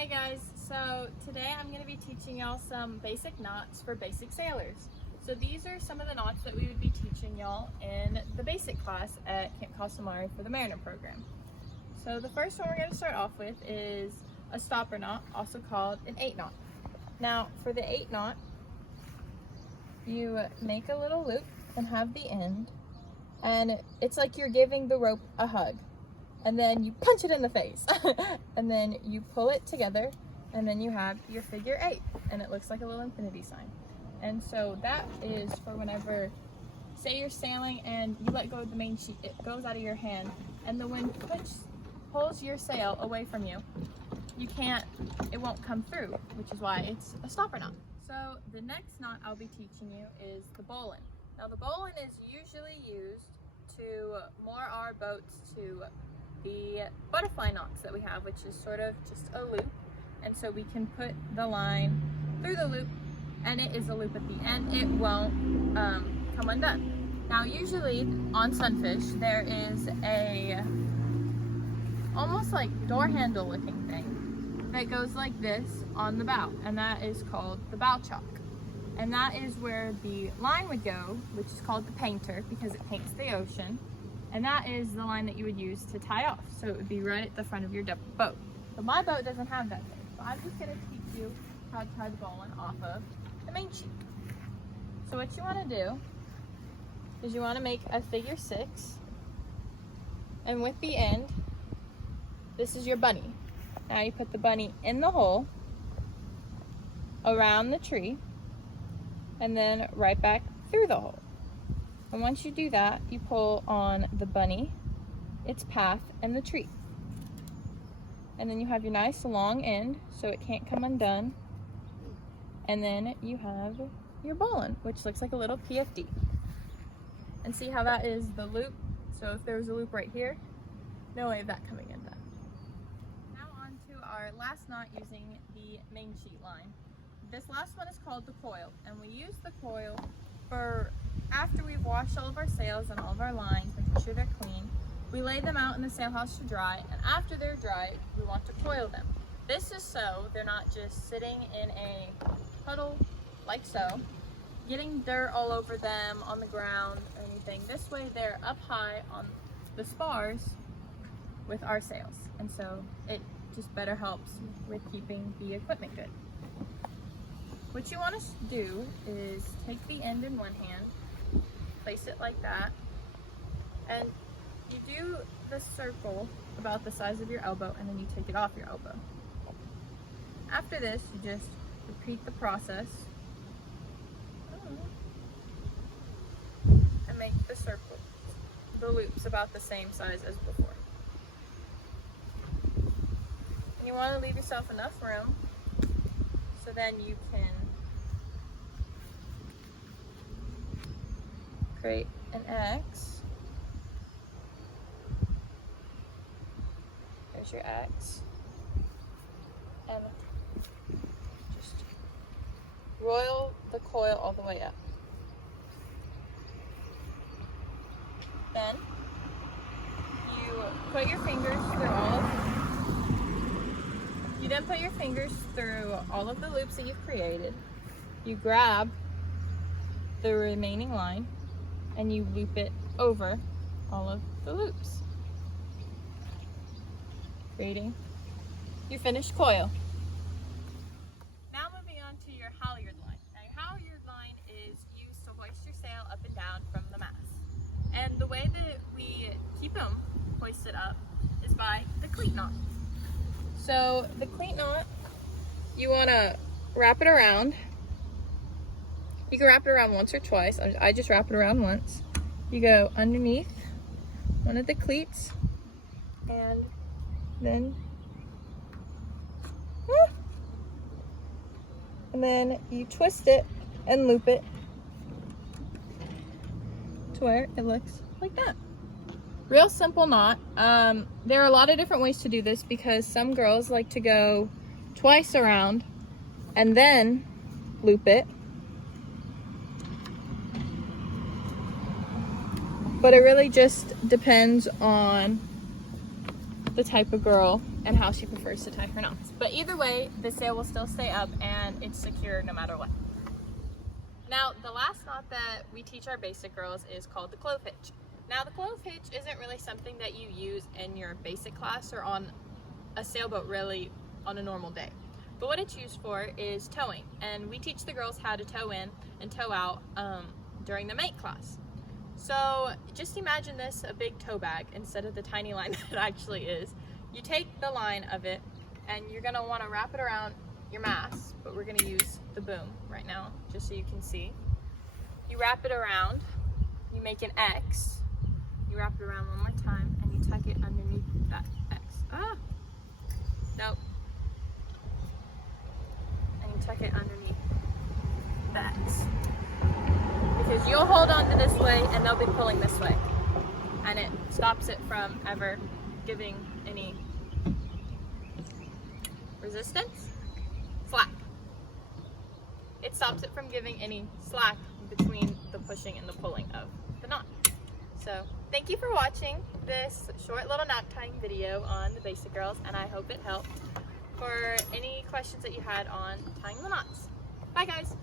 Hey guys, so today I'm going to be teaching y'all some basic knots for basic sailors. So these are some of the knots that we would be teaching y'all in the basic class at Camp Casamari for the Mariner program. So the first one we're going to start off with is a stopper knot, also called an 8 knot. Now for the 8 knot, you make a little loop and have the end, and it's like you're giving the rope a hug. And then you punch it in the face and then you pull it together, and then you have your figure 8, and it looks like a little infinity sign. And so that is for whenever, say you're sailing and you let go of the main sheet, it goes out of your hand and the wind pulls your sail away from you. It won't come through, which is why it's a stopper knot. So the next knot I'll be teaching you is the bowline. Now the bowline is usually used to moor our boats to the butterfly knots that we have, which is sort of just a loop, and so we can put the line through the loop, and it is a loop at the end. It won't come undone. Now usually on sunfish there is a almost like door handle looking thing that goes like this on the bow, and that is called the bow chalk, and that is where the line would go, which is called the painter because it paints the ocean. And that is the line that you would use to tie off. So it would be right at the front of your boat. But my boat doesn't have that thing. So I'm just gonna teach you how to tie the bowline off of the main sheet. So what you wanna do is you wanna make a figure 6. And with the end, this is your bunny. Now you put the bunny in the hole, around the tree, and then right back through the hole. And once you do that, you pull on the bunny, its path, and the tree. And then you have your nice long end so it can't come undone. And then you have your bowline, which looks like a little PFD. And see how that is the loop? So if there was a loop right here, no way of that coming undone. Now on to our last knot using the main sheet line. This last one is called the coil, and we use the coil for after we've washed all of our sails and all of our lines, making sure they're clean. We lay them out in the sail house to dry, and after they're dry, we want to coil them. This is so they're not just sitting in a puddle like so, getting dirt all over them on the ground or anything. This way they're up high on the spars with our sails, and so it just better helps with keeping the equipment good. What you want to do is take the end in one hand, place it like that, and you do the circle about the size of your elbow, and then you take it off your elbow. After this, you just repeat the process and make the circle, the loops about the same size as before. And you want to leave yourself enough room so then you can create an X. There's your X. And just roll the coil all the way up. Then you put your fingers through all of the loops that you've created. You grab the remaining line and you loop it over all of the loops, creating your finished coil. Now moving on to your halyard line. Now your halyard line is used to hoist your sail up and down from the mast. And the way that we keep them hoisted up is by the cleat knot. So the cleat knot, you want to wrap it around. You can wrap it around once or twice. I just wrap it around once. You go underneath one of the cleats, and then you twist it and loop it to where it looks like that. Real simple knot. There are a lot of different ways to do this because some girls like to go twice around and then loop it. But it really just depends on the type of girl and how she prefers to tie her knots. But either way, the sail will still stay up and it's secure no matter what. Now, the last knot that we teach our basic girls is called the clove hitch. Now, the clove hitch isn't really something that you use in your basic class or on a sailboat really on a normal day. But what it's used for is towing, and we teach the girls how to tow in and tow out during the mate class. So just imagine this, a big tow bag instead of the tiny line that it actually is. You take the line of it and you're gonna wanna wrap it around your mast, but we're gonna use the boom right now, just so you can see. You wrap it around, you make an X, you wrap it around one more time, and you tuck it underneath that X. Ah! Nope. And you tuck it underneath the X. Because you'll hold on to this way and they'll be pulling this way. And it stops it from ever giving any resistance? Slack. It stops it from giving any slack between the pushing and the pulling of the knot. So thank you for watching this short little knot tying video on the basic girls, and I hope it helped. For any questions that you had on tying the knots. Bye guys.